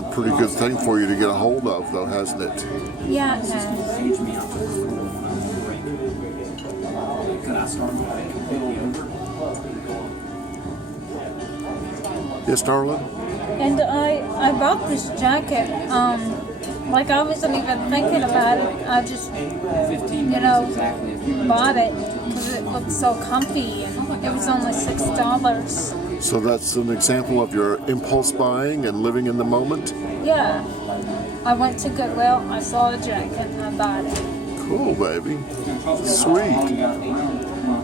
a pretty good thing for you to get a hold of, though, hasn't it? Yeah, it has. Yes, darling? And I bought this jacket, like I wasn't even thinking about it. I just, bought it because it looked so comfy and it was only $6. So that's an example of your impulse buying and living in the moment? Yeah. I went to Goodwill, I saw the jacket, and I bought it. Cool, baby. Sweet.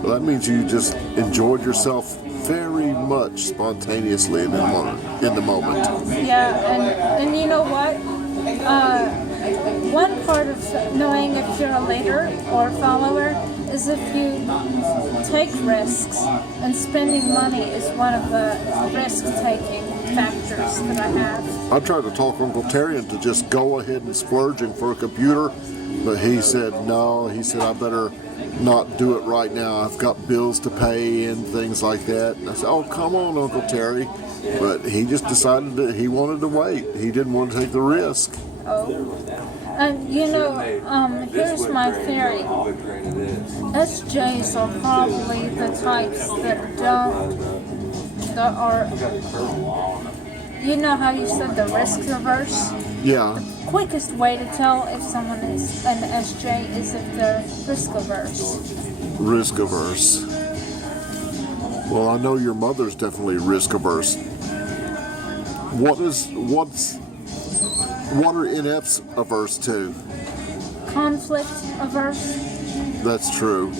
Well, that means you just enjoyed yourself very much spontaneously in the moment. Yeah, and you know what? One part of knowing if you're a leader or a follower is if you take risks, and spending money is one of the risk-taking factors that I have. I tried to talk Uncle Terry into just go ahead and splurging for a computer, but he said no. He said I better not do it right now. I've got bills to pay and things like that. And I said, oh, come on, Uncle Terry. But he just decided that he wanted to wait. He didn't want to take the risk. Oh. And here's my theory. SJs are probably the types that are, you know how you said the risk averse? Yeah. The quickest way to tell if someone is an SJ is if they're risk averse. Risk averse. Well, I know your mother's definitely risk averse. What are NFs averse to? Conflict averse. That's true.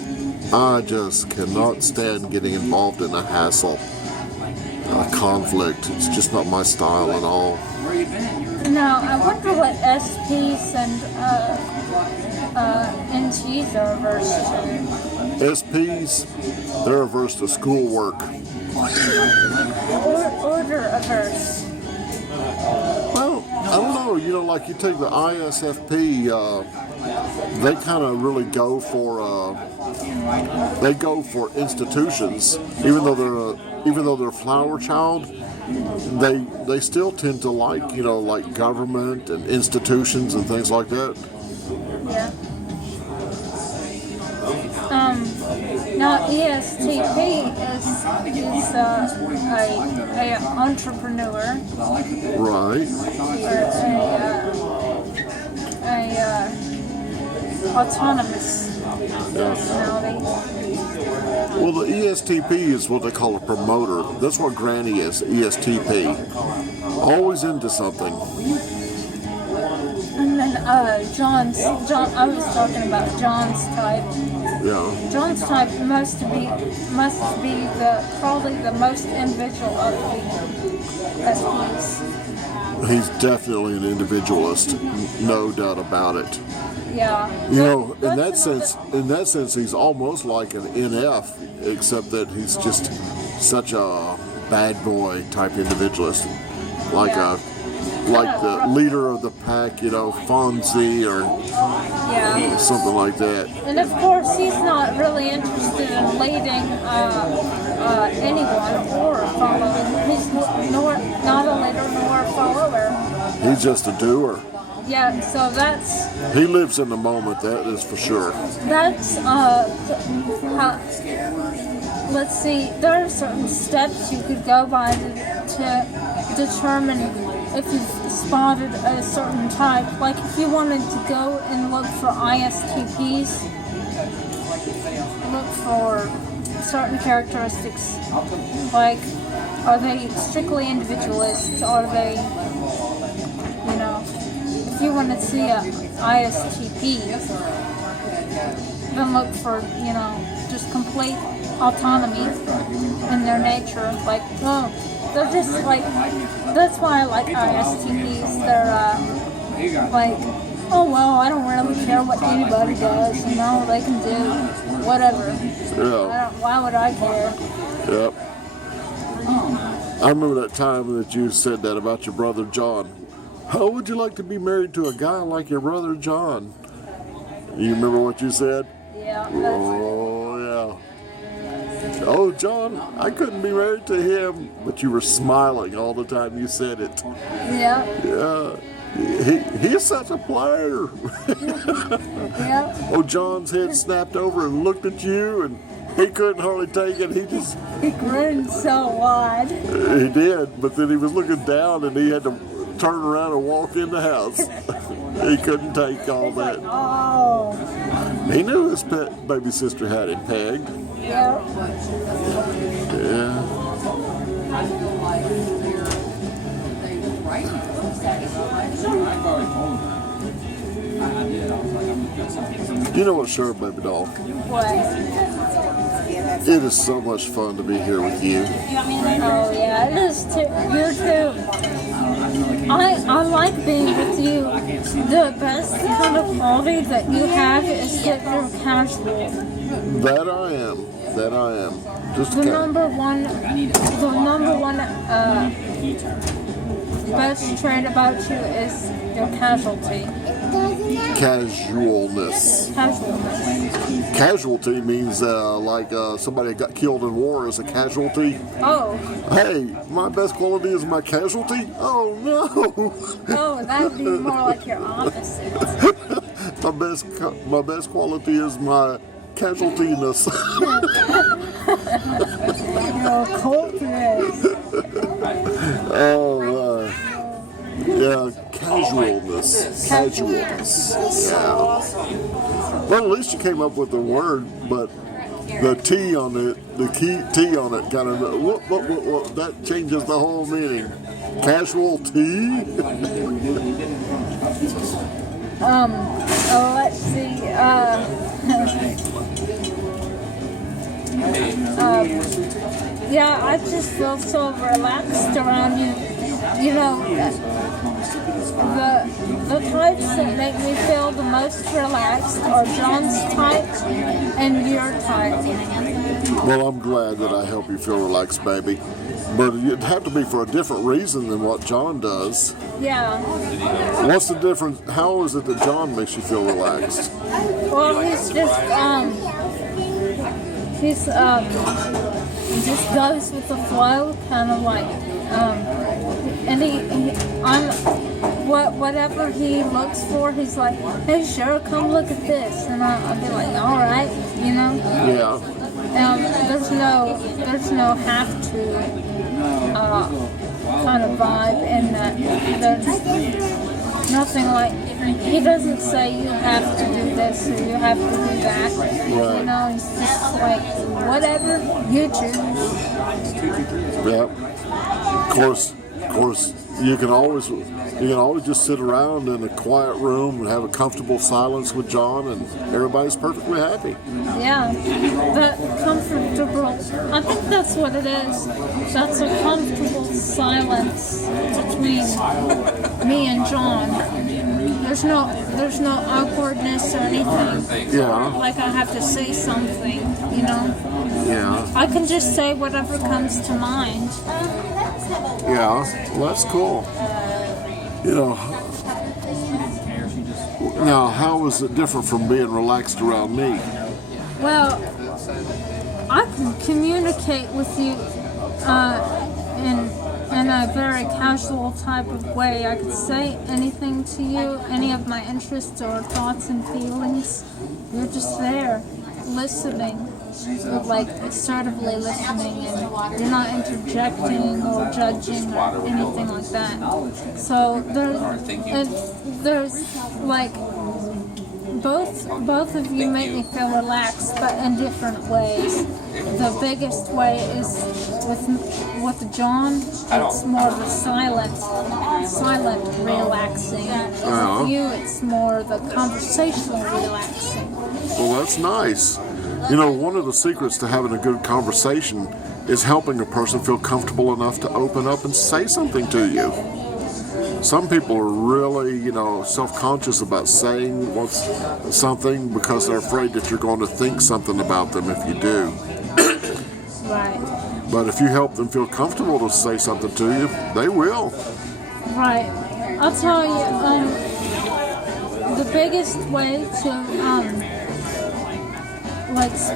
I just cannot stand getting involved in a hassle, a conflict. It's just not my style at all. Now, I wonder what SPs and NGs are averse to. SPs, they're averse to schoolwork. Order averse. Well, I don't know. Like you take the ISFP, they kind of really go for institutions. Even though they're a flower child, they still tend to like government and institutions and things like that. Yeah. Now ESTP is a entrepreneur. Right. Or autonomous personality. Well, the ESTP is what they call a promoter. That's what Granny is, ESTP. Always into something. And then John, I was talking about John's type. Yeah. John's type must be probably the most individual of the SPs. He's definitely an individualist, no doubt about it. Yeah. In that sense, he's almost like an NF, except that he's just such a bad boy type individualist, like the leader of the pack, Fonzie or something like that. And of course, he's not really interested in leading anyone or following. He's not a leader nor a follower. He's just a doer. Yeah, so he lives in the moment, that is for sure. That's let's see, there are certain steps you could go by to determine if you've spotted a certain type. Like if you wanted to go and look for ISTPs, look for certain characteristics, like are they strictly individualists, are they, if you want to see a ISTP, then look for, just complete autonomy in their nature. Like, they're just like, that's why I like ISTPs. They're like, oh well, I don't really care what anybody does, they can do whatever. Yeah. Why would I care? Yep. I remember that time that you said that about your brother John. How would you like to be married to a guy like your brother John? You remember what you said? Yeah. Oh, yeah. Oh, John, I couldn't be married to him. But you were smiling all the time you said it. Yeah. He's such a player. Yeah. Oh, John's head snapped over and looked at you, and he couldn't hardly take it. He grinned so wide. He did, but then he was looking down, and he had to turn around and walk in the house. He couldn't take all that. Oh. He knew his baby sister had him pegged. Yeah. Yeah. You know what, sure, baby doll? What? It is so much fun to be here with you. Oh yeah, it is too. You too. I like being with you. The best kind of quality that you have is that you're casual. That I am. Just The number one best trait about you is your casualty. Casualness. Casualty means like somebody got killed in war is a casualty. Oh. Hey, my best quality is my casualty? Oh no! No, that'd be more like your opposite. my best quality is my casualtiness. Your coldness. Oh, yeah, casualness. Yeah. Well, at least you came up with the word, but the T on it, T on it kind of, whoop, that changes the whole meaning. Casualty? Let's see, yeah, I just feel so relaxed around you. You know, the types that make me feel the most relaxed are John's type and your type. Well, I'm glad that I help you feel relaxed, baby. But it'd have to be for a different reason than what John does. Yeah. What's the difference? How is it that John makes you feel relaxed? Well, he's just he just goes with the flow, kind of like, and whatever he looks for, he's like, hey, sure, come look at this, and I'll be like, all right, you know. Yeah. There's no have to kind of vibe in that. There's nothing like, he doesn't say you have to do this or you have to do that. Right. You know, he's just like, whatever you choose. Yeah. Of course, you can always just sit around in a quiet room and have a comfortable silence with John, and everybody's perfectly happy. Yeah, that comfortable. I think that's what it is. That's a comfortable silence between me and John. There's no awkwardness or anything. Yeah. Like I have to say something, you know. Yeah. I can just say whatever comes to mind. Yeah. Well, that's cool. You know. Now, how is it different from being relaxed around me? Well, I can communicate with you in a very casual type of way. I could say anything to you, any of my interests or thoughts and feelings. You're just there, listening, like assertively listening, and you're not interjecting or judging or anything like that. So there's like both of you make me feel relaxed, but in different ways. The biggest way is with John. It's more of a silent relaxing. With you, it's more the conversational relaxing. Well, that's nice. You know, one of the secrets to having a good conversation is helping a person feel comfortable enough to open up and say something to you. Some people are really, self-conscious about saying something because they're afraid that you're going to think something about them if you do. Right. But if you help them feel comfortable to say something to you, they will. Right. I'll tell you, the biggest way to,